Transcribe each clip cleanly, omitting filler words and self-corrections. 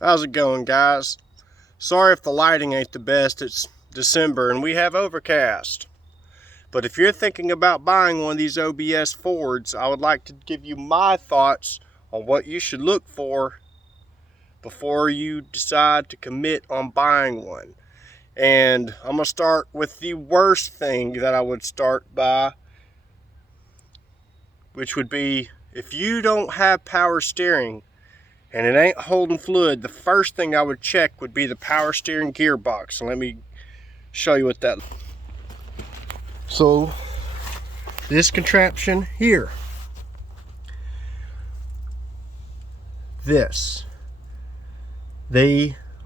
How's it going, guys? Sorry if the lighting ain't the best. It's December and we have overcast. But if you're thinking about buying one of these OBS Fords, I would like to give you my thoughts on what you should look for before you decide to commit on buying one. And I'm going to start with the worst thing that I would start by, which would be if you don't have power steering and it ain't holding fluid, the first thing I would check would be the power steering gearbox. And let me show you what that. So this contraption here, they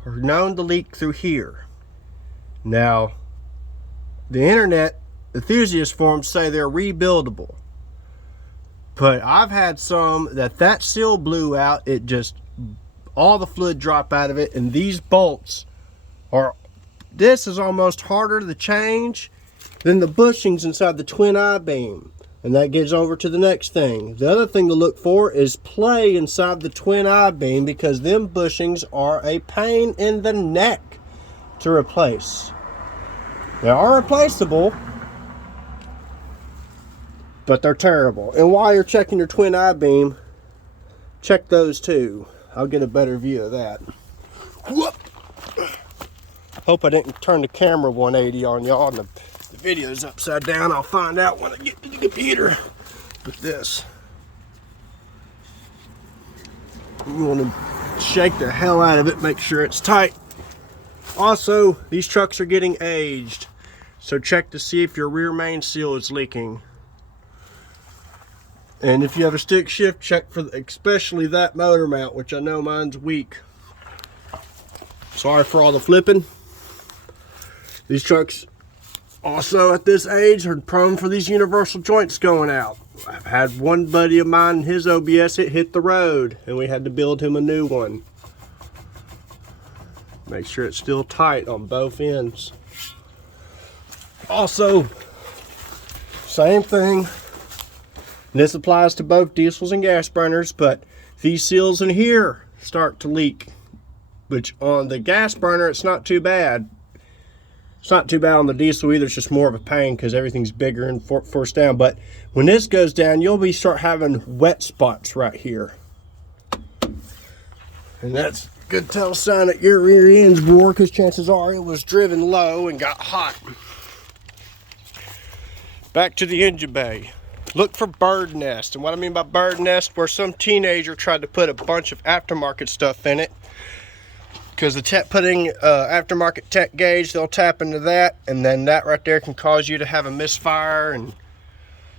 are known to leak through here. Now, the internet enthusiast forums say they're rebuildable, but I've had some that seal blew out. It just, all the fluid drop out of it, and these bolts are, this is almost harder to change than the bushings inside the twin I-beam. And that gets over to the next thing. The other thing to look for is play inside the twin I-beam, because them bushings are a pain in the neck to replace. They are replaceable, but they're terrible. And while you're checking your twin I-beam, check those too. I'll get a better view of that. Whoop. Hope I didn't turn the camera 180 on y'all and the video's upside down. I'll find out when I get to the computer. But this, you want to shake the hell out of it, make sure it's tight. Also, these trucks are getting aged, so check to see if your rear main seal is leaking. And if you have a stick shift, check for especially that motor mount, which I know mine's weak. Sorry for all the flipping. These trucks also at this age are prone for these universal joints going out. I've had one buddy of mine, his OBS, it hit the road and we had to build him a new one. Make sure it's still tight on both ends. Also, same thing. This applies to both diesels and gas burners, but these seals in here start to leak, which on the gas burner, it's not too bad. It's not too bad on the diesel either. It's just more of a pain because everything's bigger and forced down. But when this goes down, you'll start having wet spots right here. And that's a good tell sign that your rear end's wore, because chances are it was driven low and got hot. Back to the engine bay. Look for bird nest. And what I mean by bird nest, where some teenager tried to put a bunch of aftermarket stuff in it. Because the putting aftermarket tech gauge, they'll tap into that, and then that right there can cause you to have a misfire. And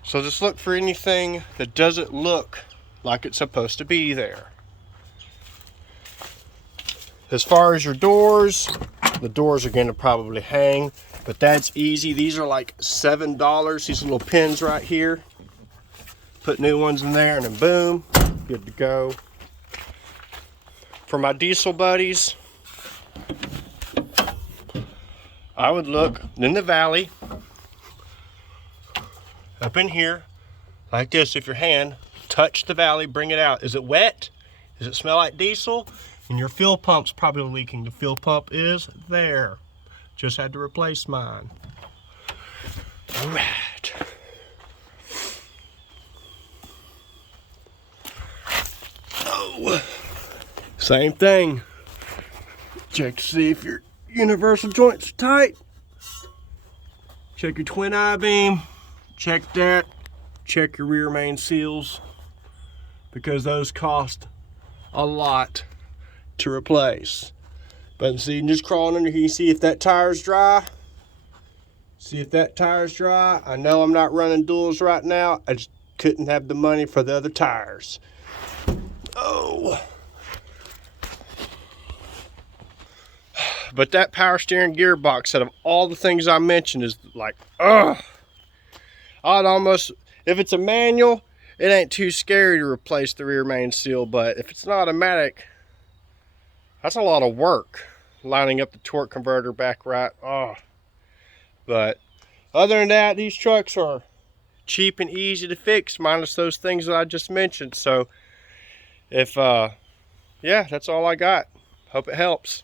so just look for anything that doesn't look like it's supposed to be there. As far as your doors, the doors are going to probably hang, but that's easy. These are like $7, these little pins right here. Put new ones in there and then boom, good to go. For my diesel buddies, I would look in the valley, up in here, like this. If your hand touch the valley, bring it out. Is it wet? Does it smell like diesel? And your fuel pump's probably leaking. The fuel pump is there. Just had to replace mine. All right. Oh, same thing. Check to see if your universal joints are tight. Check your twin I-beam. Check that. Check your rear main seals, because those cost a lot to replace. But see, just crawling under here, you see if that tire's dry. See if that tire's dry. I know I'm not running duals right now. I just couldn't have the money for the other tires. Oh. But that power steering gearbox, out of all the things I mentioned, is like, ugh. I'd almost, if it's a manual, it ain't too scary to replace the rear main seal, but if it's an automatic, that's a lot of work. Lining up the torque converter back right. Oh. But other than that, these trucks are cheap and easy to fix, minus those things that I just mentioned. So if, yeah, that's all I got. Hope it helps.